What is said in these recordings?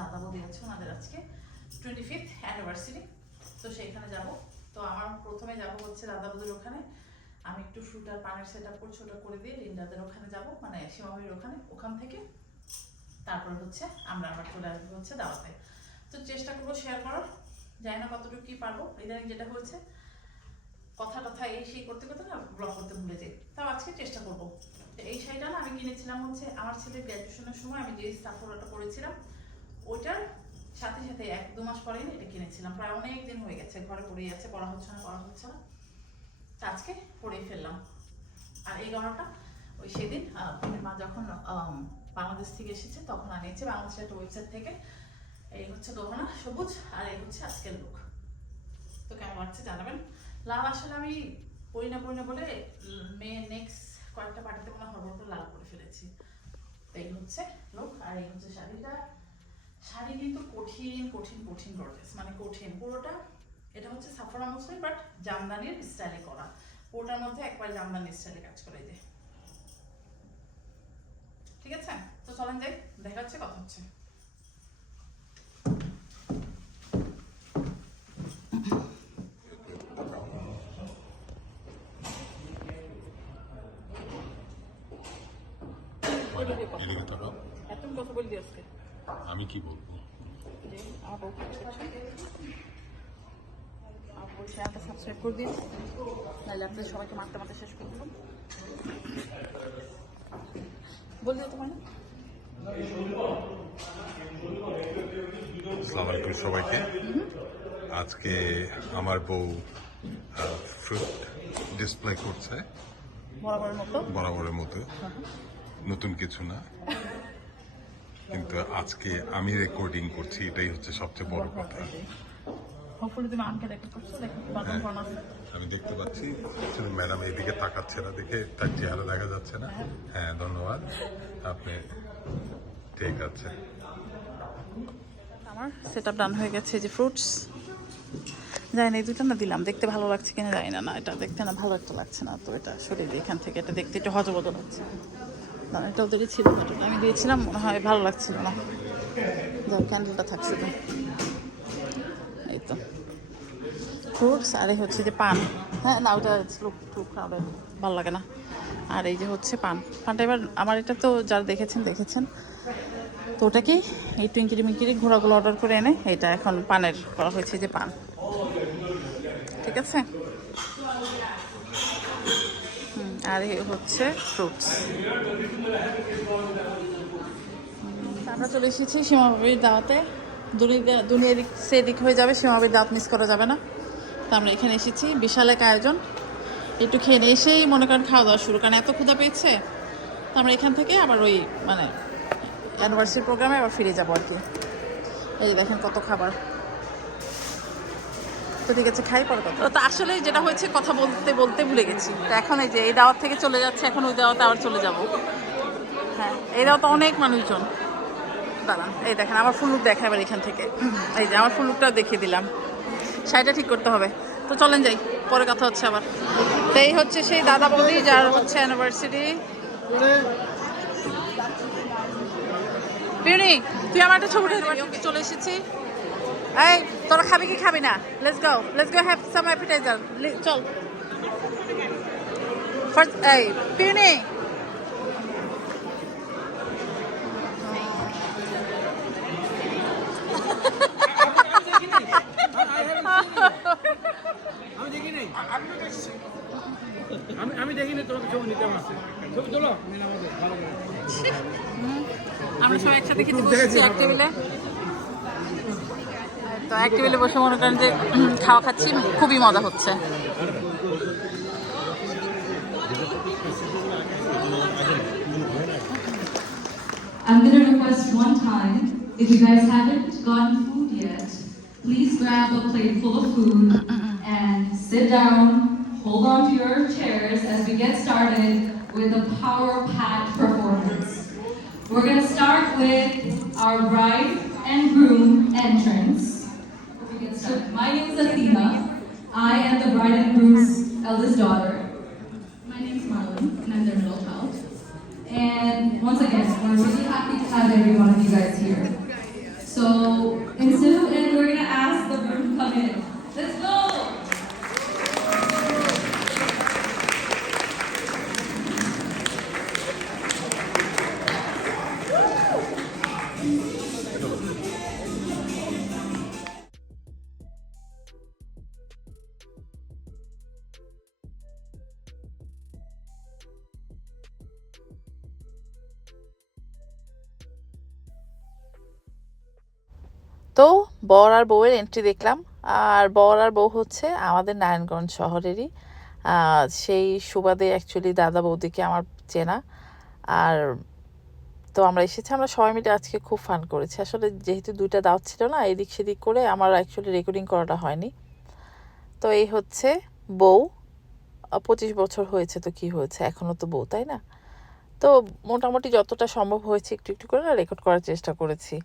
দাদা বৌদি আছে ওনাদের আজকে টোয়েন্টি ফিফথ অ্যানিভার্সারি তো সেখানে যাব। তো আমার প্রথমে যাব হচ্ছে দাদা বৌদির ওখানে। আমি একটু শুটার পানের সেট আপ করছি, ওটা করে দিয়ে লিন্ডাদের ওখানে যাব মানে সীমাপির ওখানে, ওখান থেকে। তারপর হচ্ছে আমরা আবার চলে আসব হচ্ছে দাওয়াতে। তো চেষ্টা করব শেয়ার করার। জানি না কতটুকু কি পারব। ইদানিং যেটা হয়েছে কথা টথা এই সেই করতে করতে না ব্লগ করতে ভুলে যাই। তাও আজকে চেষ্টা করব। এই শাড়িটা না আমি কিনেছিলাম হচ্ছে আমার ছেলের গ্র্যাজুয়েশনের সময়, আমি যে সাফরটা করেছিলাম ওইটার সাথে সাথে এক দু মাস পরেই না এটা কিনেছিলাম। প্রায় অনেক দিন হয়ে গেছে, ঘরে পড়েই আছে, পড়া হচ্ছে না, পড়া হচ্ছে না। আজকে পরেই ফেললাম। আর এই গহনাটা ওই সেদিন মা যখন বাংলাদেশ থেকে এসেছে, তখন আনিয়েছে। বাংলাদেশের একটা ওয়েবসাইট থেকে এই হচ্ছে গহনা, সবুজ, আর এই হচ্ছে আজকের লুক তো কেমন লাগছে জানাবেন? লাল আসলে আমি পরি না পরি না বলে মেয়ে নেক্সট কয়েকটা পার্টিতে মনে হরবর করে লাল করে ফেলেছি। তো এই হচ্ছে লুক আর এই হচ্ছে শাড়িটা। শাড়ি কিন্তু কঠিন কঠিন কঠিন গর্জেস মানে কঠিন। পুরোটা এটা হচ্ছে সাফরা মসলিন বাট জামদানির স্টাইলে করা। পুরোটার মধ্যে একবার জামদানির স্টাইলে কাজ করে দেয় ঠিক আছে? তো চলেন যাই দেখা হচ্ছে কথা হচ্ছে। এত কথা বলি আজকে। আমি কি বলব? চ্যানেলটা সাবস্ক্রাইব করে দিন নাহলে আপনাদের সবাইকে মারতে মারতে শেষ করে দিলাম বললি আসসালামু আলাইকুম সবাইকে। আজকে আমার বউ ফ্রুট ডিসপ্লে করছে। বরাবরের মতো? বরাবরের মতো। নতুন কিছু না। কিন্তু আজকে আমি রেকর্ডিং করছি এটাই হচ্ছে সবচেয়ে বড় কথা। দেখতে পাচ্ছ হ্যাঁ। আমি দেখতে পাচ্ছি ম্যাডাম এদিকে তাকাচ্ছে না দেখে তার চেহারা দেখা যাচ্ছে না। হ্যাঁ ধন্যবাদ। আপনি ঠিক আছে। আমার সেট আপ ডান হয়ে গেছে এই যে ফ্রুটস জানি না এই দুটো না দিলাম দেখতে ভালো লাগছে কিনা জানি না না এটা দেখতে না ভালো একটা লাগছে না তো এটা শরীর এখান থেকে এটা দেখতে একটু হজবদ লাগছে এটা ওদেরই ছিল। আমি দিয়েছিলাম, মনে হয় ভালো লাগছিল না। যাও ক্যান্ডেলটা থাকছে তো এই তো। ফ্রুটস আর এই হচ্ছে যে পান। হ্যাঁ না, ওটা লোক টু ক্রাউডেড ভালো লাগে না। আর এই যে হচ্ছে পান। পানটা এবার আমার এটা তো যারা দেখেছেন দেখেছেন। তো ওটা কি এই টুইঙ্কিরি মিঙ্কিরি ঘোড়াগুলো অর্ডার করে এনে, এটা এখন পানের করা হয়েছে যে পান। ঠিক আছে? আর হচ্ছে ফ্রুটস আমরা চলে এসেছি সীমাবাবির দাওয়াতে। দুনিয়া দিক সেদিক হয়ে যাবে সীমাবাবির দাওয়াত মিস করা যাবে না। তো আমরা এখানে এসেছি, বিশাল এক আয়োজন। একটু খেয়ে নিয়ে এসেই মনে করেন খাওয়া দাওয়া শুরু, কারণ এত ক্ষুধা পেয়েছে। তো আমরা এখান থেকে আবার ওই মানে অ্যানিভার্সারি প্রোগ্রামে আবার ফিরে যাব আর কি। এই দেখেন কত খাবার। তো ঠিক আছে খাই পরে কথা তো আসলে যেটা হয়েছে কথা বলতে বলতে ভুলে গেছি। তো এখন এই যে এই দাওয়াত থেকে চলে যাচ্ছে এখন ওই দাওয়াতে আবার চলে যাব। হ্যাঁ এই দাওয়াতে অনেক মানুষজন। দাঁড়ান এই দেখেন আমার ফুলুক দেখা এবার এখান থেকে। এই যে আমার ফুলুকটাও দেখিয়ে দিলাম। শাড়িটা ঠিক করতে হবে। তো চলেন যাই পরে কথা হচ্ছে আবার। তো এই হচ্ছে সেই দাদা বৌদি যার হচ্ছে অ্যানিভার্সারি পিউনি তুই আমার একটা ছবি উঠে দিবি চলে এসেছি এই তোরা খাবি কি খাবি না? Let's go let's go have some appetizer চল। ফার্স্ট এই পিউনি আমি আমি দেখিনি তোমাকে ছবি নিতে আমার। ছবি তোলো। সবাই একসাথে খেতে বসেছি এক টেবিলে। এক টেবিলে বসে মনে করেন যে উম, খাওয়া খাচ্ছি খুবই মজা হচ্ছে I'm going to request one time, if you guys haven't gotten food yet, please grab a plate full of food and sit down, hold on to your chairs as we get started with a power packed performance. We're gonna start with our bride and groom entrance. My name is Athena. I am the bride and groom's eldest daughter. My name is Marlon, and I'm their middle child. And once again, we're really happy to have every one of you guys here. So instead of and we're gonna ask the groom to come in. Let's go! তো বর আর বউয়ের entry দেখলাম। আর বর আর বউ হচ্ছে আমাদের নারায়ণগঞ্জ শহরেরই। সেই সুবাদে অ্যাকচুয়ালি দাদা বৌদিকে আমার চেনা। আর তো আমরা এসেছি, আমরা সবাই মিলে আজকে খুব ফান করেছি। আসলে যেহেতু দুইটা দাওয়াত ছিল না, এদিক সেদিক করে আমার অ্যাকচুয়ালি রেকর্ডিং করাটা হয়নি। তো এই হচ্ছে বউ। পঁচিশ বছর হয়েছে তো কি হয়েছে? এখনও তো বউ, তাই না? তো মোটামুটি যতটা সম্ভব হয়েছে একটু একটু করে রেকর্ড করার চেষ্টা করেছি।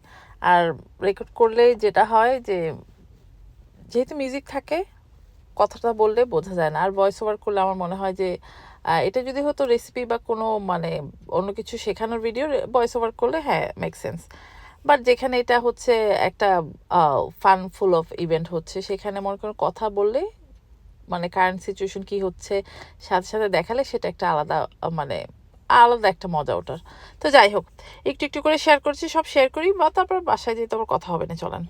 আর রেকর্ড করলে যেটা হয় যে, যেহেতু মিউজিক থাকে, কথাটা বললে বোঝা যায় না। আর ভয়েস ওভার করলে আমার মনে হয় যে এটা যদি হতো রেসিপি বা কোনো মানে অন্য কিছু শেখানোর ভিডিও ভয়েস ওভার করলে হ্যাঁ মেক সেন্স বাট যেখানে এটা হচ্ছে একটা ফান ফুল অফ ইভেন্ট হচ্ছে, সেখানে মনে করো কথা বললে মানে কারেন্ট সিচুয়েশন কি হচ্ছে, সাথে সাথে দেখালে সেটা একটা আলাদা মানে আলাদা একটা মজা ওটার। তো যাই হোক, একটু একটু করে শেয়ার করছি, সব শেয়ার করি, বা তারপর বাসায় যেতে আবার কথা হবে না, চলেন।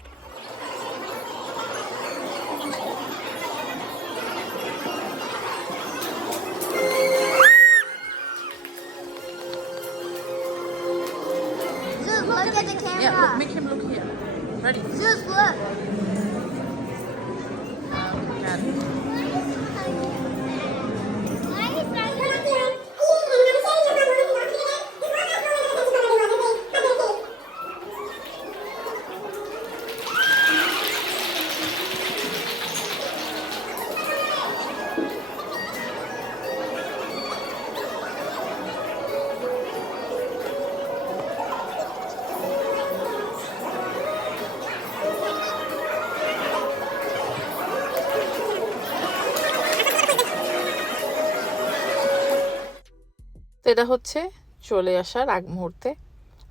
এটা হচ্ছে চলে আসার আগ মুহূর্তে।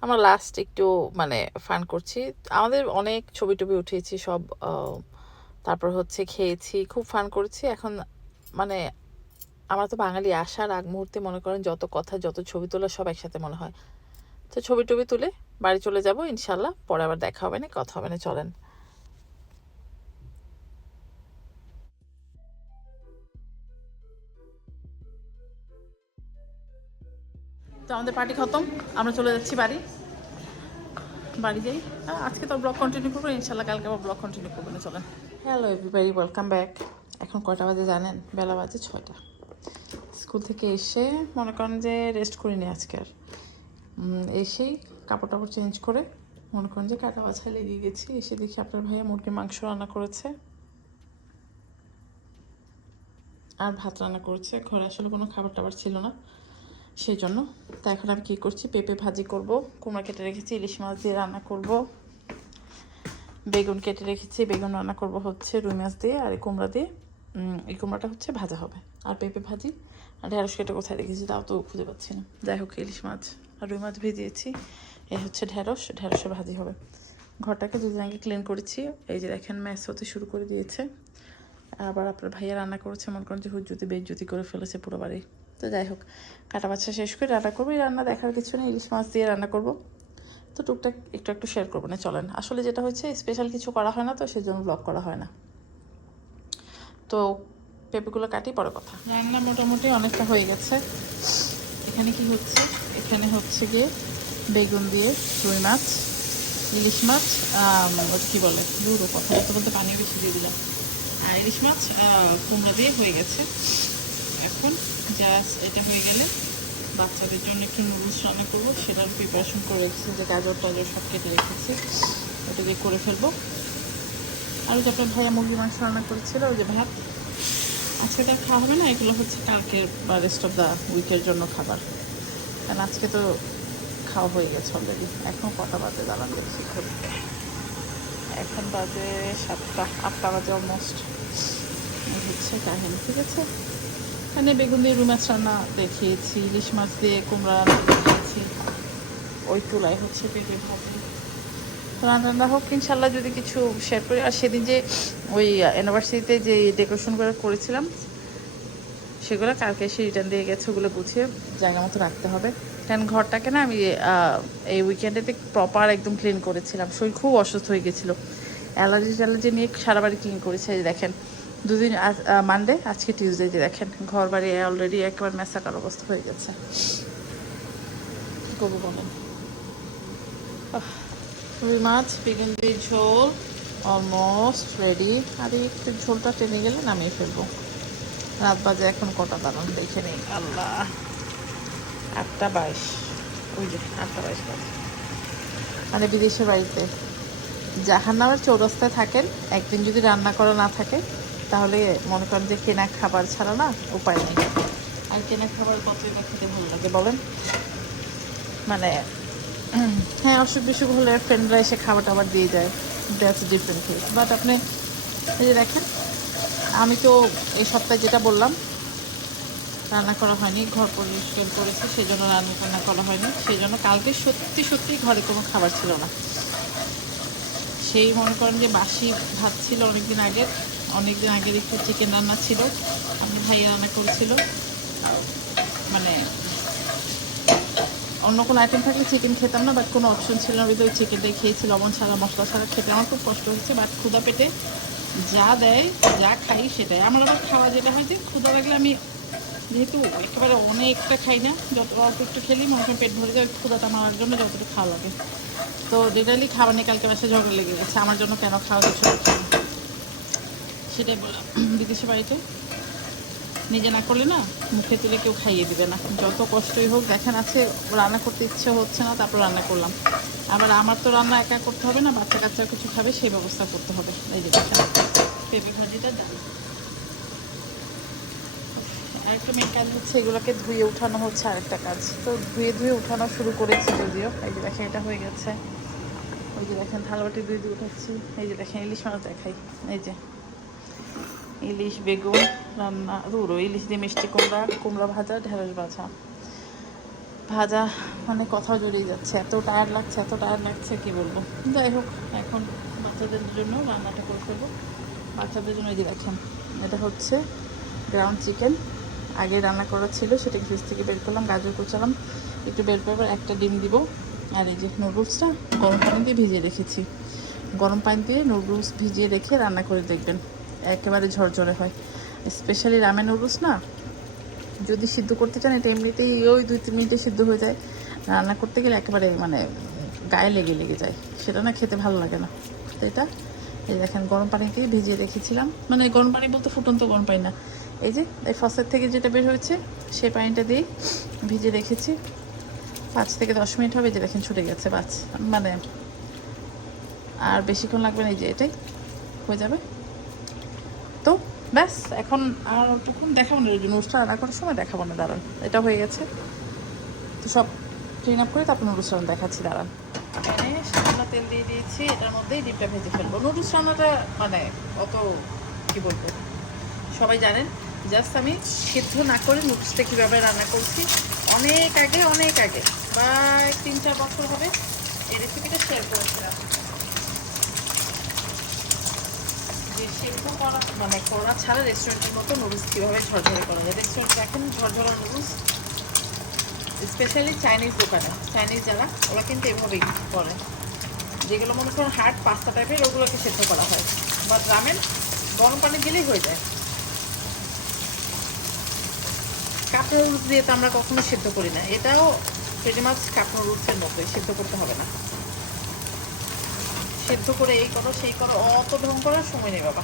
আমরা লাস্ট একটু মানে ফান করছি। আমাদের অনেক ছবি টবি উঠিয়েছি, সব তারপর হচ্ছে খেয়েছি, খুব ফান করেছি। এখন মানে আমরা তো বাঙালি, আসার আগ মুহূর্তে মনে করেন যত কথা, যত ছবি তোলা সব একসাথে মনে হয়। তো ছবি টবি তুলে বাড়ি চলে যাব ইনশাল্লাহ পরে আবার দেখা হবে না, কথা হবে না, চলেন। তো আমাদের পার্টি খতম। আমরা চলে যাচ্ছি বাড়ি। বাড়ি যাই। আজকে তো ব্লগ কন্টিনিউ করব, ইনশাল্লাহ কালকে আবার ব্লগ কন্টিনিউ করব না, চলেন। হ্যালো এভরিবাডি ওয়েলকাম ব্যাক এখন কয়টা বাজে জানেন? বেলা বাজে ছয়টা। স্কুল থেকে এসে মনে করেন যে রেস্ট করিনি আজকে আর। এসেই কাপড় টাপড় চেঞ্জ করে মনে করেন যে কাটা বাছায় লেগে গেছি। এসে দেখি আপনার ভাইয়া মুরগির মাংস রান্না করেছে। আর ভাত রান্না করেছে। ঘরে আসলে কোনো খাবার টাবার ছিল না। সেই জন্য তা এখন আমি কী করছি? পেঁপে ভাজি করব, কুমড়া কেটে রেখেছি, ইলিশ মাছ দিয়ে রান্না করব, বেগুন কেটে রেখেছি, বেগুন রান্না করব হচ্ছে রুই মাছ দিয়ে আর এই কুমড়া দিয়ে। এই কুমড়াটা হচ্ছে ভাজা হবে। আর পেঁপে ভাজি, আর ঢেঁড়স কেটে কোথায় রেখেছি তাও তো খুঁজে পাচ্ছি না। যাই হোক, ইলিশ মাছ আর রুই মাছ ভেজিয়েছি এ হচ্ছে ঢেঁড়স ঢেঁড়সের ভাজি হবে। ঘরটাকে দুদিন আগে ক্লিন করেছি, এই যে দেখেন ম্যাচ হতে শুরু করে দিয়েছে। আবার আপনার ভাইয়া রান্না করেছে, মনে করেন যে হুজ্জুতি বেজ্জুতি করে ফেলেছে পুরো বাড়ি। তো যাই হোক, কাটা বাচ্চা শেষ করে রান্না করব। এই রান্না দেখার কিছু নেই ইলিশ মাছ দিয়ে রান্না করব। তো টুকটাক একটু একটু শেয়ার করব না চলেন। আসলে যেটা হচ্ছে স্পেশাল কিছু করা হয় না তো সেই জন্য ব্লগ করা হয় না। তো পেঁপেগুলো কাটি, পরে কথা। রান্না মোটামুটি অনেকটা হয়ে গেছে। এখানে কি হচ্ছে? এখানে হচ্ছে গিয়ে বেগুন দিয়ে রুই মাছ, ইলিশ মাছ কি বলে? দুটো কথা বলতে বলতে পানিও বেশি দিয়ে দিলাম। আর ইলিশ মাছ কুমড়া দিয়ে হয়ে গেছে। এখন জাস্ট এটা হয়ে গেলে বাচ্চাদের জন্য একটু নুডলস রান্না করব। সেটার প্রিপারেশন করে রেখেছি, যে গাজর টাজর সব কেটে রেখেছি। ওটা দিয়ে করে ফেলব। আর যে আপনার ভাইয়া মুরগি মাংস রান্না করেছিল, ওই যে ভাত। আজকে তো খাওয়া হবে না, এগুলো হচ্ছে কালকের বা রেস্ট অফ দ্য উইকের জন্য খাবার। কারণ আজকে তো খাওয়া হয়ে গেছে অলরেডি এখন কটা বাজে দাঁড়ান দেখছি এখন বাজে সাতটা, আটটা বাজে অলমোস্ট হচ্ছে কাহিনী, ঠিক আছে? এখানে বেগুন দিয়ে রুই মাছ রান্না দেখিয়েছি, ইলিশ মাছ দিয়ে কুমড়া রান্না দেখিয়েছি। ওই তুলায় হচ্ছে পেঁপে ভাবে রান্না হোক, ইনশাল্লাহ যদি কিছু শেয়ার করি। আর সেদিন যে ওই ইউনিভার্সিটিতে যে ডেকোরেশন করে করেছিলাম, সেগুলো কালকে এসে রিটার্ন দিয়ে গেছে, ওগুলো গুছিয়ে জায়গা মতো রাখতে হবে। কারণ ঘরটাকে না আমি এই উইকেন্ডেতে প্রপার একদম ক্লিন করেছিলাম। শরীর খুব অসুস্থ হয়ে গেছিল। অ্যালার্জি ট্যালার্জি নিয়ে সারা বাড়ি ক্লিন করেছে। দেখেন দুদিন মানডে আজকে টিউসডে যে দেখেন ঘর বাড়ি অলরেডি একবার মেসাকার অবস্থা হয়ে গেছে। করব রুই মাছ বেগুন দিয়ে ঝোল অলমোস্ট রেডি আর, একটু ঝোলটা টেনে গেলে নামিয়ে ফেলব। রাত বাজে এখন কটা দাঁড়ান দেখে নেই। আল্লাহ। আটটা বাইশ। ওই যে, আটটা বাইশ বাজে। মানে বিদেশের বাড়িতে। জাহান নামের চৌরাস্তায় থাকেন, একদিন যদি রান্না করা না থাকে তাহলে মনে করেন যে কেনা খাবার ছাড়া না উপায় নেই। আর কেনা খাবার কতই না খেতে ভালো লাগে বলেন? মানে হ্যাঁ অসুখ বিসুখ হলে ফ্রেন্ডরা এসে খাবার টাবার দিয়ে যায়। দ্যাটস ডিফারেন্ট কেস বাট আপনি এই যে দেখেন আমি তো এই সপ্তাহে যেটা বললাম রান্না করা হয়নি ঘর পরিষ্কার করেছি সেই জন্য রান্না টান্না করা হয়নি। সেই জন্য কালকে সত্যি সত্যি ঘরে কোনো খাবার ছিল না। সেই মনে করেন যে বাসি ভাত ছিল অনেকদিন আগের অনেকদিন আগের একটু চিকেন রান্না ছিল। আমি ভাইয়া রান্না করেছিল। মানে অন্য কোনো আইটেম থাকলে চিকেন খেতাম না বাট কোনো অপশন ছিল না। ওই চিকেনটাই খেয়েছি, লবণ ছাড়া, মশলা ছাড়া খেতে। আমার খুব কষ্ট হচ্ছে বাট ক্ষুদা পেটে যা দেয়, যা খাই সেটাই। আমার আবার খাওয়া যেটা হয় যে ক্ষুদা লাগলে আমি যেহেতু একেবারে অনেকটা খাই না, যত অল্প একটু খেলেই মনে পেট ভরে যায় ক্ষুদাটা মারার জন্য যতটুকু খাওয়া লাগে। তো রেটালি খাবার নিয়ে কালকে বাসায় ঝগড়া লেগে গেছে। আমার জন্য কেন খাওয়া কিছু। সেটাই বললাম বিদেশে বাড়িতে। নিজে না করলে না মুখে তুলে কেউ খাইয়ে দিবে না। যত কষ্টই হোক, দেখেন আছে রান্না করতে ইচ্ছে হচ্ছে না, তারপর রান্না করলাম। আবার আমার তো রান্না একা করতে হবে না বাচ্চা কাচ্চা কিছু খাবে, সেই ব্যবস্থা করতে হবে। এই যে দেখেন, পেঁপে ভাজিটা ডাল। আরেকটা মেন কাজ হচ্ছে এগুলোকে ধুয়ে উঠানো হচ্ছে আরেকটা কাজ। তো ধুয়ে ধুয়ে উঠানো শুরু করেছি যদিও। এই যে দেখেন, এটা হয়ে গেছে। ওই যে দেখেন, থালবাটি ধুয়ে দিয়ে উঠাচ্ছি। এই যে দেখেন, ইলিশ মাছ দেখাই। এই যে। ইলিশ বেগুন রান্না রুড়ো ইলিশ দিয়ে মিষ্টি কুমড়া কুমড়া ভাজা, ঢেঁড়স ভাজা। ভাজা মানে কথাও জড়িয়ে যাচ্ছে। এত টায়ার লাগছে, এত টায়ার লাগছে, কি বলব? যাই হোক, এখন বাচ্চাদের জন্য রান্নাটা করে ফেলব। বাচ্চাদের জন্য এই যে এটা হচ্ছে গ্রাউন্ড চিকেন আগে রান্না করা ছিল, সেটা ফ্রিজ থেকে বের করলাম, গাজর কুচালাম, একটু বের করে একটা ডিম দিব। আর এই যে নুডলসটা গরম পানি দিয়ে ভিজিয়ে রেখেছি। গরম পানি দিয়ে নুডলস ভিজিয়ে রেখে রান্না করে দেখবেন। একেবারে ঝরঝরে হয়। স্পেশালি রামেন নুডলস না, যদি সিদ্ধ করতে চান, এটা এমনিতেই ওই দুই, তিন মিনিটে সিদ্ধ হয়ে যায়। রান্না করতে গেলে একেবারে মানে গায়ে লেগে লেগে যায়। সেটা না খেতে ভালো লাগে না। তো এটা, এই দেখেন, গরম পানিতে ভিজিয়ে রেখেছিলাম। মানে গরম পানি বলতে ফুটন্ত গরম পানি না। এই যে, এই ফসের থেকে যেটা বের হয়েছে সেই পানিটা দিয়ে ভিজিয়ে রেখেছি। পাঁচ থেকে দশ মিনিট হবে যে দেখেন ছুটে গেছে বাস মানে আর বেশিক্ষণ লাগবে না, এই যে এটাই হয়ে যাবে। ব্যাস, এখন আর তখন দেখাবো না নুডলসটা রান্না করার সময় দেখাবো না, দাঁড়ান। এটা হয়ে গেছে। তো সব ক্লিন আপ করে তারপর নুডলস রান্না দেখাচ্ছি, দাঁড়ান। সাদা তেল দিয়ে দিয়েছি, এটার মধ্যেই ডিমটা ভেজে ফেলব। নুডলস রান্নাটা মানে অত কি বলব? সবাই জানেন জাস্ট আমি সিদ্ধ না করে নুডলসটা কীভাবে রান্না করছি, অনেক আগে অনেক আগে, প্রায় তিন চার বছর হবে, এই রেসিপিটা শেয়ার করেছিলাম যে মানে করা ছাড়া রেস্টুরেন্টের মতো নুডলস কীভাবে ঝরঝরে করা যায়? রেস্টুরেন্ট দেখেন, ঝরঝরা নুডলস স্পেশালি চাইনিজ দোকানে। চাইনিজ যারা, ওরা কিন্তু এভাবেই করে। যেগুলো মনে করেন হার্ড পাস্তা টাইপের ওগুলোকে সেদ্ধ করা হয়। বাট রামেন গরম পানি দিলেই হয়ে যায়। কাপ নুডলস দিয়ে তো আমরা কখনো সেদ্ধ করি না। এটাও প্রেটি মাছ কাপ নুডলসের মতোই, সেদ্ধ করতে হবে না। সেদ্ধ করে এই করো, সেই করো, অত ঢং করার সময় নেই বাবা।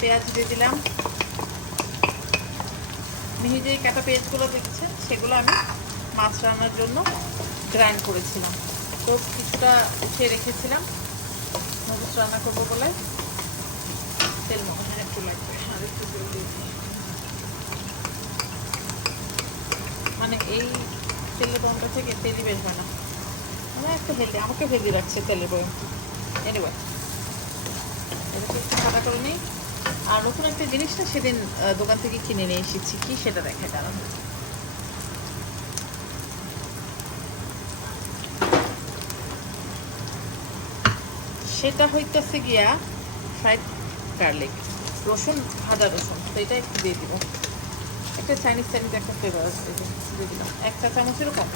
পেঁয়াজ দিয়ে দিলাম। মিহি যে কাটা পেঁয়াজগুলো দেখছেন, সেগুলো আমি মাছ রান্নার জন্য গ্রাইন্ড করেছিলাম। তো কিছুটা উঠিয়ে রেখেছিলাম। নুডলস রান্না করব বলে। তেল হয় একটু লাগবে আর একটু মানে এই তেলের বন্ধ থেকে তেলই বের হয় না। একটা আমাকে হেলদি রাখছে তেলের বই এনিওয়ে একটু ঠান্ডা করে নিই। আর নতুন একটা জিনিস না সেদিন দোকান থেকে কিনে নিয়ে এসেছি। কি সেটা দেখে দাঁড়ান সেটা হইতেছে গিয়া ফ্রাইড গার্লিক রসুন, ভাজা রসুন। তো এটা একটু দিয়ে দিব। একটা চাইনিজ চাইনিজ একটা ফ্লেভার আছে দিয়ে দিলাম। এক চা চামচেরও কম।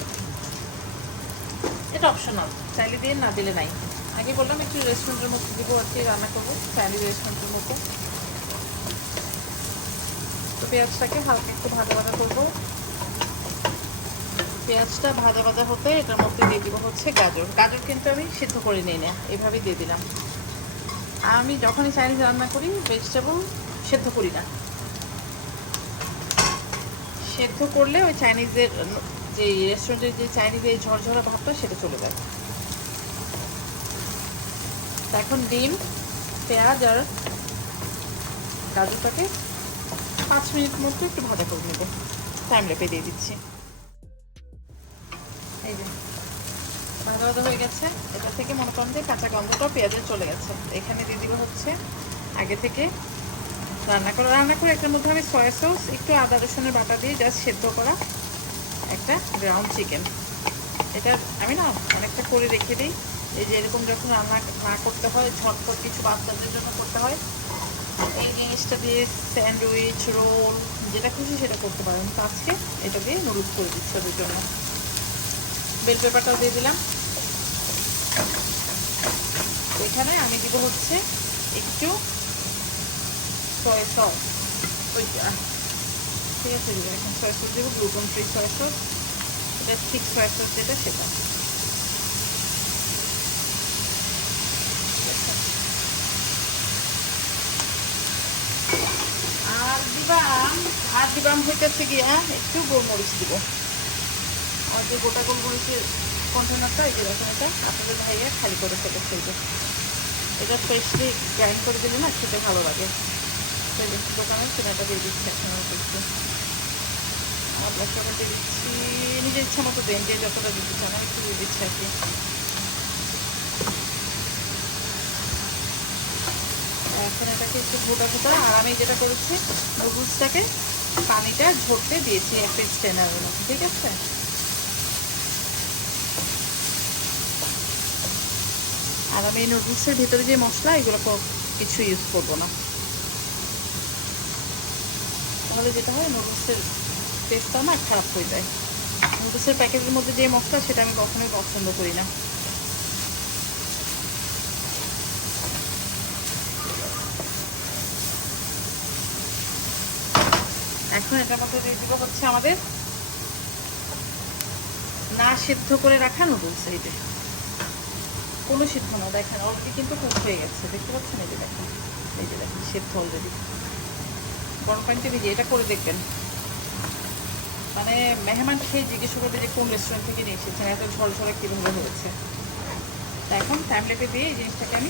এটা অপশনাল চাইলে দিয়ে না দিলে নাই। আগে বললাম একটু রেস্টুরেন্টের মতো দিব, আর কি রান্না করব। চাইনিজ রেস্টুরেন্টের মতো তো পেঁয়াজটাকে হালকা একটু ভাজা ভাজা করব। পেঁয়াজটা ভাজা ভাজা হতে এটার মধ্যে দিয়ে দিব হচ্ছে গাজর। গাজর কিন্তু আমি সিদ্ধ করে নিই না, এভাবেই দিয়ে দিলাম। আমি যখনই চাইনিজ রান্না করি ভেজিটেবল সেদ্ধ করি না। সেদ্ধ করলে ওই চাইনিজের যে রেস্টুরেন্টের যে চাইনিজের ঝরঝরা ভাবটা সেটা চলে তা এখন ডিম, পেঁয়াজ আর গাজরটাকে পাঁচ মিনিট মতো একটু ভাজা করে নেব। টাইম লেপে দিয়ে দিচ্ছি। এই যে, ভাজা ভাজা হয়ে গেছে। এটা থেকে মনে করেন যে কাঁচা গন্ধটা পেঁয়াজের চলে গেছে। এখানে দিয়ে দিব হচ্ছে আগে থেকে রান্না করা। রান্না করে এটার মধ্যে আমি সয়া সস একটু আদা রসুনের বাটা দিয়ে জাস্ট সেদ্ধ করা। একটা গ্রাউন্ড চিকেন এটা আমি না অনেকটা করে রেখে দিই। এই যে এরকম যখন রান্না না করতে হয়, ঝটপট কিছু বাচ্চাদের জন্য করতে হয়। এই জিনিসটা দিয়ে স্যান্ডউইচ, রোল, যেটা খুশি সেটা করতে পারেন। তো আজকে এটা দিয়ে নুডলস করে দিচ্ছি ওদের জন্য। বেল পেপারটাও দিয়ে দিলাম। এখানে আমি দিব হচ্ছে একটু সয়া সস ওইটা ঠিক আছে, এখন সয়া সস দেবো গ্লুকন ফ্রি সয়া সস এটা ঠিক সয়া যেটা সেটা। আর দিবাম আর দিবাম হইতেছে গিয়া একটু গোলমরিচ দিব। আর যে গোটা গোলমরিচের কন্টেনারটা, এই দেখেন এটা আপনাদের ভাইয়া খালি করে ফেলে ফেলবে। এটা ফ্রেশলি গ্রাইন্ড করে দিলে না খেতে ভালো লাগে। দোকানে সেটা দিয়ে দিচ্ছি এখন একটু আর মশলাটা দিচ্ছি, নিজের ইচ্ছা মতো দেন, যে যতটা দিতে চান, আমি একটু দিচ্ছি আর কি। এখন এটাকে একটু ভোটা ভোটা আর আমি যেটা করেছি নুডলসটাকে পানিটা ঝরতে দিয়েছি একটা স্টেনারের মতো ঠিক আছে? আর আমি এই নুডলসের ভিতরে যে মশলা, এগুলো কিছু ইউজ করব না। তাহলে যেটা হয় নুডলসের টেস্টটা না খারাপ হয়ে যায়। নুডলসের প্যাকেটের মধ্যে যে মশলা সেটা আমি কখনোই পছন্দ করি না। এখন এটার মধ্যে দিয়ে দিব হচ্ছে আমাদের। না সিদ্ধ করে রাখা নুডলস এই কোনো সিদ্ধ না, দেখেন অলরেডি কিন্তু কুক হয়ে গেছে। দেখতে পাচ্ছেন? এই যে দেখেন, এই যে দেখেন, সিদ্ধ অলরেডি গরম পানিতে ভিজে এটা করে দেখবেন। মানে মেহমান খেয়ে জিজ্ঞেস করবে যে কোন রেস্টুরেন্ট থেকে নিয়ে এসেছেন এত ঝড় ঝড়ে কীভাবে হয়েছে? তা এখন টাইম দিয়ে এই জিনিসটাকে আমি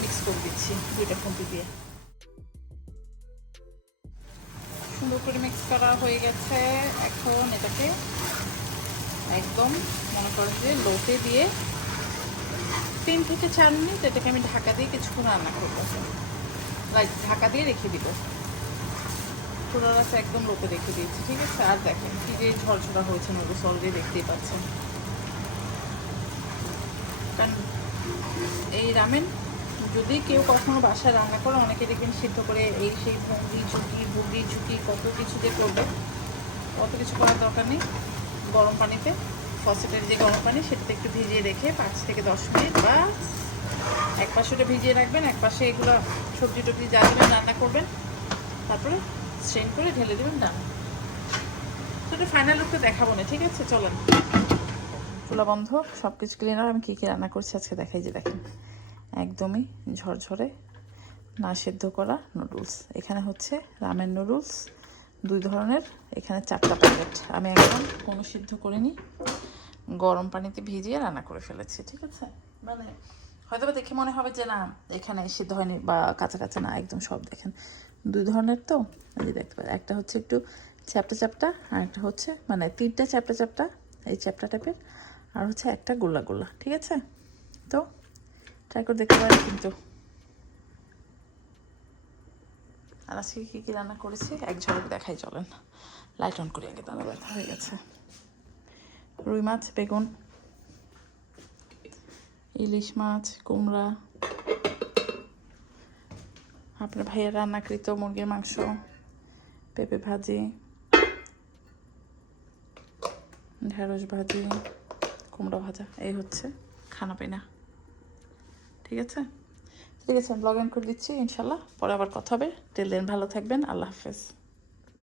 মিক্স করে দিচ্ছি, দুইটা খুন্তি দিয়ে। সুন্দর করে মিক্স করা হয়ে গেছে। এখন এটাকে একদম মনে করেন যে লোতে দিয়ে তিন থেকে চার মিনিট এটাকে আমি ঢাকা দিয়ে কিছুক্ষণ রান্না করব। ঢাকা দিয়ে রেখে দিব। চুলা রাখা একদম লোকে রেখে দিয়েছি ঠিক আছে? আর দেখেন, কি যে ঝরঝরা হয়েছে নুডলস অলরেডি দেখতেই পাচ্ছেন। কারণ এই রামেন, যদি কেউ কখনো বাসায় রান্না করে, অনেকে দেখবেন সিদ্ধ করে এই সেই ভঙ্গি, ঝুঁকি বুগি ঝুঁকি, কত কিছু যে করবে, অত কিছু করার দরকার নেই। গরম পানিতে ফসেটের যে গরম পানি, সেটাতে একটু ভিজিয়ে রেখে পাঁচ থেকে দশ মিনিট বা এক পাশে ওটা ভিজিয়ে রাখবেন এক পাশে এগুলো সবজি টবজি যা দেবেন রান্না করবেন। তারপরে স্ট্রেন করে ঢেলে দেবেন ডান তো ফাইনাল লুকটা দেখাবো না, ঠিক আছে? চলেন। চুলা বন্ধ সব কিছু ক্লিনার আমি কী কী রান্না করছি আজকে দেখাই যে দেখেন। একদমই ঝরঝরে, না সেদ্ধ করা নুডলস এখানে হচ্ছে রামেন নুডলস দুই ধরনের, এখানে চারটা প্যাকেট আমি একদম কোনো সিদ্ধ করিনি, গরম পানিতে ভিজিয়ে রান্না করে ফেলেছি, ঠিক আছে? মানে হয়তো দেখে মনে হবে যে না, এখানে সিদ্ধ হয়নি বা কাঁচা কাঁচা না, একদম সব দেখেন। দুই ধরনের তো? এই দেখতে পারেন একটা হচ্ছে একটু চ্যাপটা চ্যাপটা, আর একটা হচ্ছে মানে তিনটা চ্যাপটা চ্যাপটা, এই চ্যাপটা টাইপের, আর হচ্ছে একটা গোল্লা গোল্লা, ঠিক আছে? তো ট্রাই করে দেখতে পারেন কিন্তু। আর আজকে কী কী রান্না করেছি? এক ঝলক দেখাই, চলেন। লাইট অন করে আগে দাঁড়া ব্যথা হয়ে গেছে। রুই মাছ, বেগুন, ইলিশ মাছ, কুমড়া আপনার ভাইয়ের রান্নাকৃত মুরগির মাংস, পেঁপে ভাজি, ঢেঁড়স ভাজি, কুমড়ো ভাজা, এই হচ্ছে খানা পিনা। ঠিক আছে? ঠিক আছে, আমি ব্লগ ইন করে দিচ্ছি, ইনশাল্লাহ। পরে আবার কথা হবে। টেলেন ভালো থাকবেন, আল্লাহ হাফেজ।